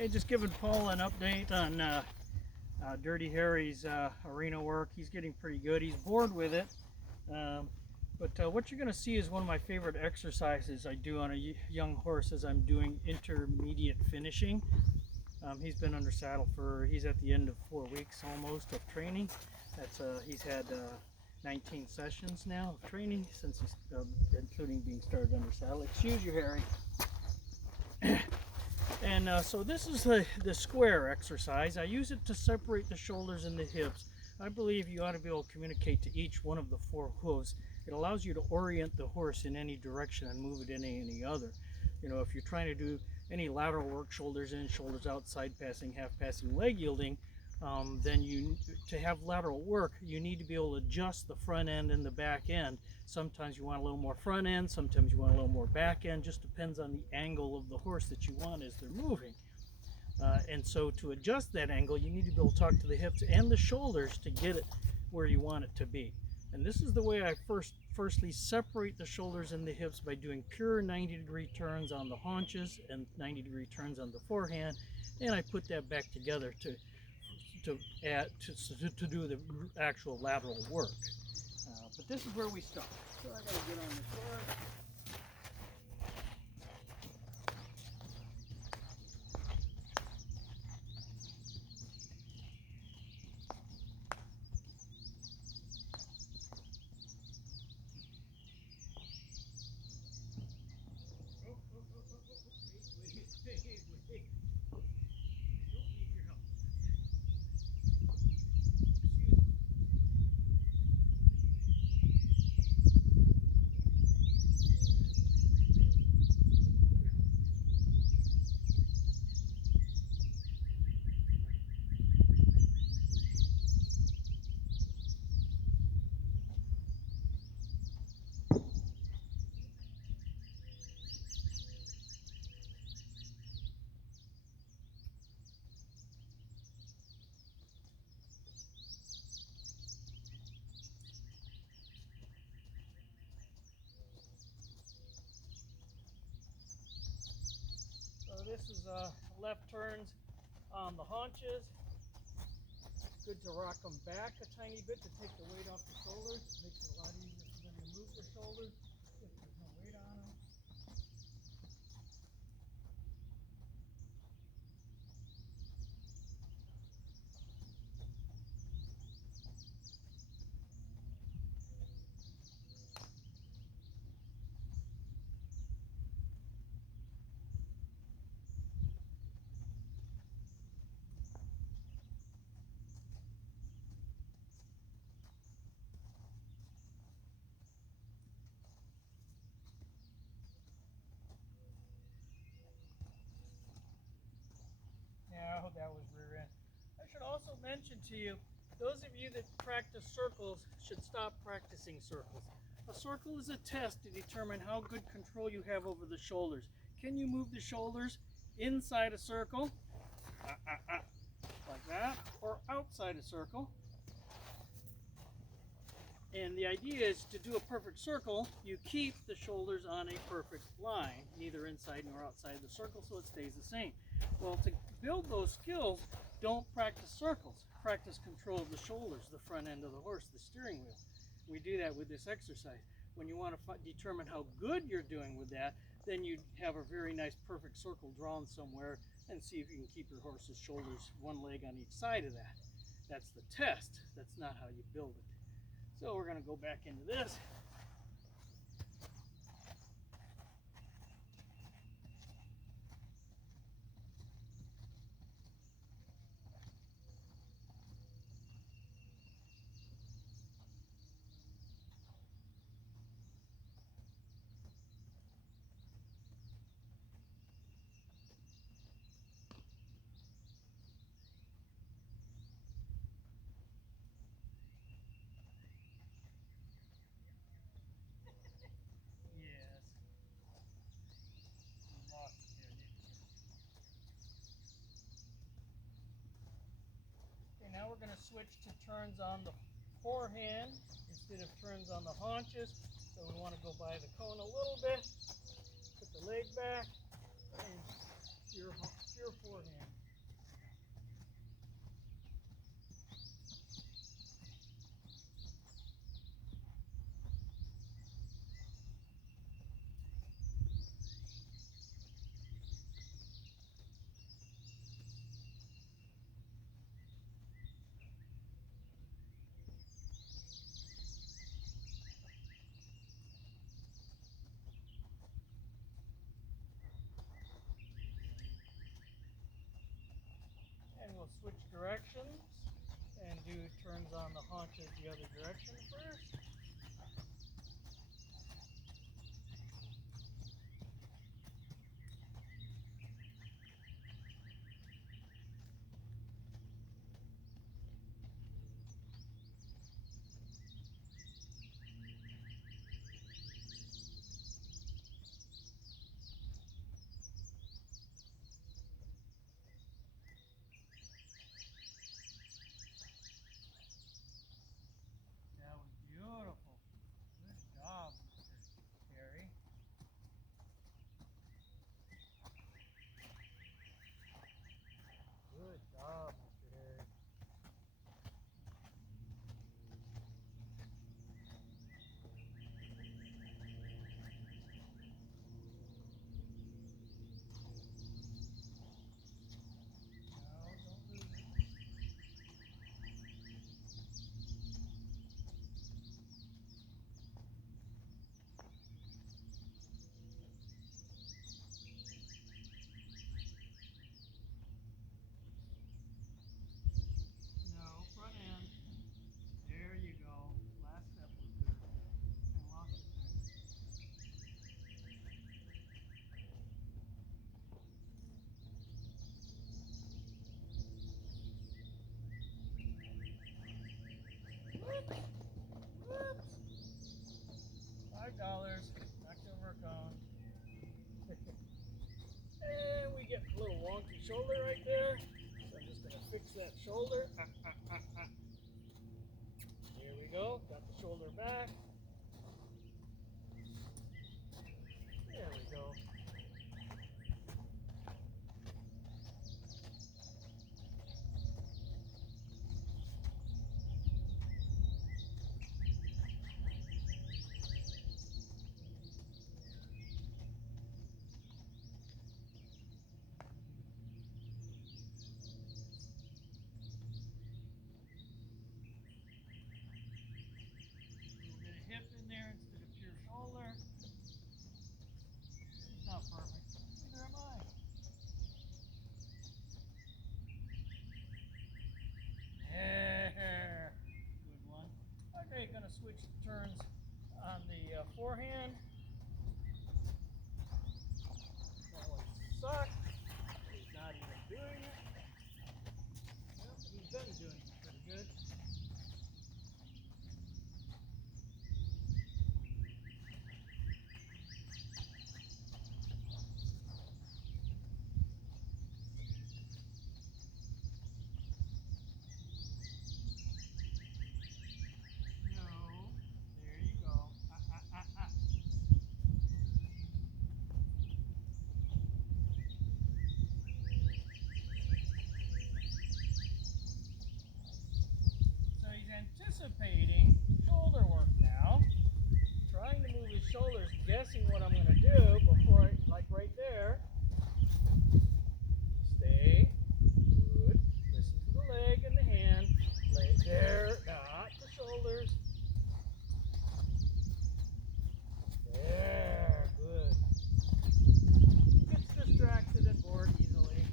Hey, just giving Paul an update on Dirty Harry's arena work. He's getting pretty good. He's bored with it. But what you're going to see is one of my favorite exercises I do on a young horse as I'm doing intermediate finishing. He's been under saddle he's at the end of 4 weeks almost of training. He's had 19 sessions now of training since he's, including being started under saddle. Excuse you, Harry. And so this is the square exercise. I use it to separate the shoulders and the hips. I believe you ought to be able to communicate to each one of the 4 hooves. It allows you to orient the horse in any direction and move it in any other. You know, if you're trying to do any lateral work, shoulders in, shoulders out, side passing, half passing, leg yielding, then to have lateral work, you need to be able to adjust the front end and the back end. Sometimes you want a little more front end, sometimes you want a little more back end, just depends on the angle of the horse that you want as they're moving. And so to adjust that angle, you need to be able to talk to the hips and the shoulders to get it where you want it to be. And this is the way I firstly separate the shoulders and the hips, by doing pure 90-degree turns on the haunches and 90-degree turns on the forehand, and I put that back together to do the actual lateral work. But this is where we start. So I gotta get on the floor. Wait. Don't need your help. So this is left turns on the haunches. It's good to rock them back a tiny bit to take the weight off the shoulders. It makes it a lot easier for them to move the shoulders if there's no weight on them. No, that was rear end. I should also mention to you, those of you that practice circles should stop practicing circles. A circle is a test to determine how good control you have over the shoulders. Can you move the shoulders inside a circle, like that, or outside a circle? And the idea is to do a perfect circle, you keep the shoulders on a perfect line, neither inside nor outside the circle, so it stays the same. Well, to build those skills, don't practice circles. Practice control of the shoulders, the front end of the horse, the steering wheel. We do that with this exercise. When you want to determine how good you're doing with that, then you have a very nice perfect circle drawn somewhere and see if you can keep your horse's shoulders one leg on each side of that. That's the test. That's not how you build it. So we're going to go back into this. Yes. You lost it there, didn't you? Okay, now we're going to switch to turns on the forehand instead of turns on the haunches. So we want to go by the cone a little bit, put the leg back, and pure forehand. switch directions and do turns on the haunches the other direction first. That was beautiful. Good job, Mr. Terry. Good job, Mr. Harry. No, don't lose it. No, front end. There you go. Last step was good. I lost it there. Whoops! Whoops! $5. Knocked over a cone. And we get a little wonky shoulder right there. So I'm just going to fix that shoulder. Here we go. Got the shoulder back. There we go. Hip in there instead of pure shoulder. It's not perfect. Neither am I. There. Good one. Okay, gonna switch turns on the forehand. That one sucked. He's not even doing it. Well, he's been doing it pretty good. Anticipating shoulder work now, trying to move his shoulders, guessing what I'm going to do before I, like right there. Stay, good, listen to the leg and the hand, leg there, not the shoulders. There, good. Gets distracted and bored easily.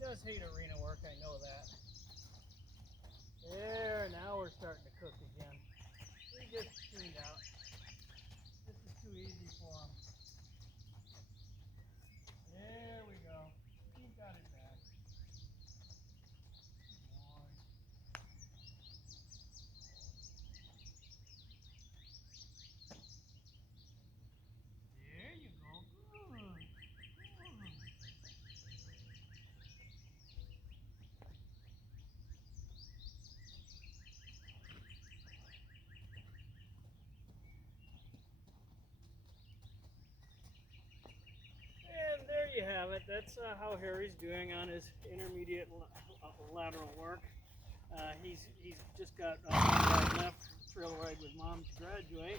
Does hate arena work, I know that. There, now we're starting to cook again. He gets tuned out. This is too easy for him. There we go. He got it back. There you go. Good. Good. have it. That's how Harry's doing on his intermediate lateral work. He's just got one ride left, trail ride with Mom to graduate,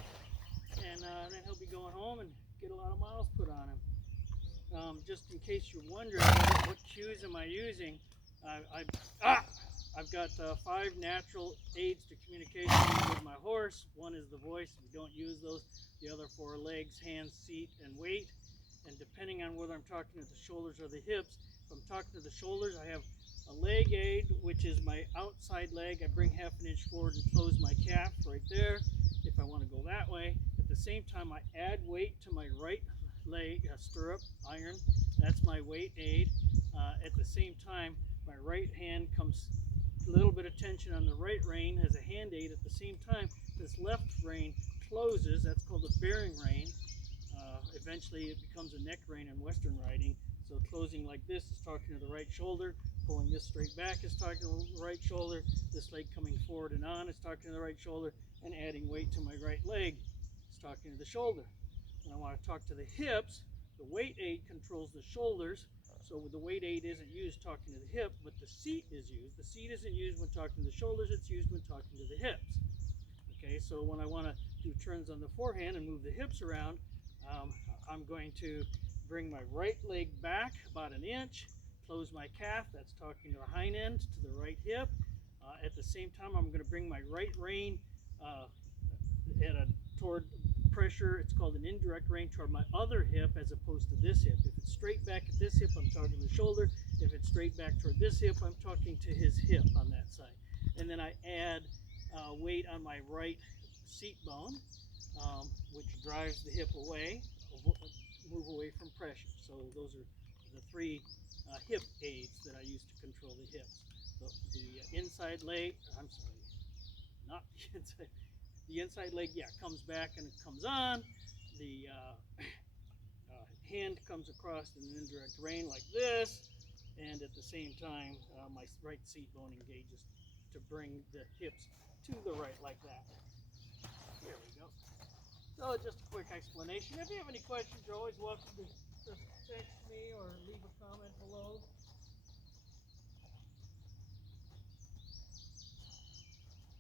and then he'll be going home and get a lot of miles put on him. Just in case you're wondering what cues am I using, I've got 5 natural aids to communication with my horse. One is the voice. We don't use those. The other 4 are legs, hands, seat, and weight. And depending on whether I'm talking to the shoulders or the hips, if I'm talking to the shoulders, I have a leg aid, which is my outside leg. I bring half an inch forward and close my calf right there if I want to go that way. At the same time, I add weight to my right leg stirrup iron. That's my weight aid. At the same time, my right hand comes a little bit of tension on the right rein as a hand aid. At the same time, this left rein closes. That's called a bearing rein. Eventually it becomes a neck rein in Western riding. So closing like this is talking to the right shoulder. Pulling this straight back is talking to the right shoulder. This leg coming forward and on is talking to the right shoulder. And adding weight to my right leg is talking to the shoulder. When I want to talk to the hips, the weight aid controls the shoulders. So the weight aid isn't used talking to the hip, but the seat is used. The seat isn't used when talking to the shoulders, it's used when talking to the hips. Okay, so when I want to do turns on the forehand and move the hips around, I'm going to bring my right leg back about an inch, close my calf, that's talking to the hind end, to the right hip. At the same time, I'm going to bring my right rein toward pressure, it's called an indirect rein, toward my other hip as opposed to this hip. If it's straight back at this hip, I'm talking to the shoulder. If it's straight back toward this hip, I'm talking to his hip on that side. And then I add weight on my right seat bone, which drives the hip away, move away from pressure. So those are the 3 hip aids that I use to control the hips. The inside leg, I'm sorry, not the inside. The inside leg, yeah, comes back and it comes on. The hand comes across in an indirect rein like this, and at the same time, my right seat bone engages to bring the hips to the right like that. There we go. So just a quick explanation. If you have any questions, you're always welcome to text me or leave a comment below.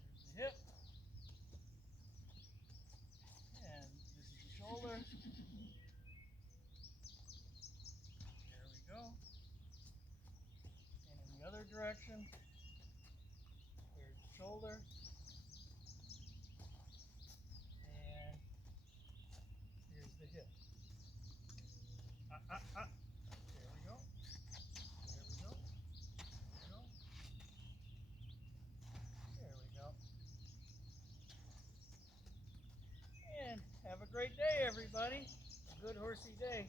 There's the hip. And this is the shoulder. There we go. And in the other direction, there's the shoulder. And here's the hip. There we go. There we go. There we go. There we go. And have a great day, everybody. A good horsey day.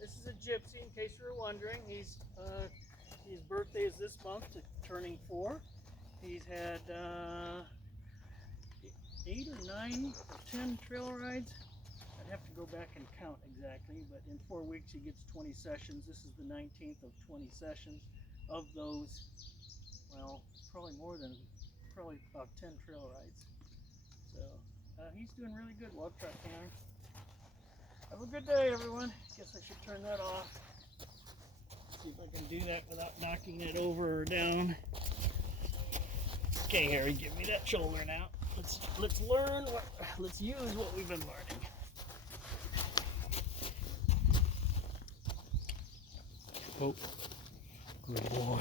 This is a Gypsy, in case you were wondering. His birthday is this month, turning 4. He's had 8 or 9 or 10 trail rides. I'd have to go back and count exactly, but in 4 weeks he gets 20 sessions. This is the 19th of 20 sessions. Of those, well, probably about 10 trail rides. So he's doing really good, log trot canter. Have a good day, everyone. Guess I should turn that off. See if I can do that without knocking it over or down. Okay, Harry, give me that shoulder now. Let's learn let's use what we've been learning. Oh, good boy.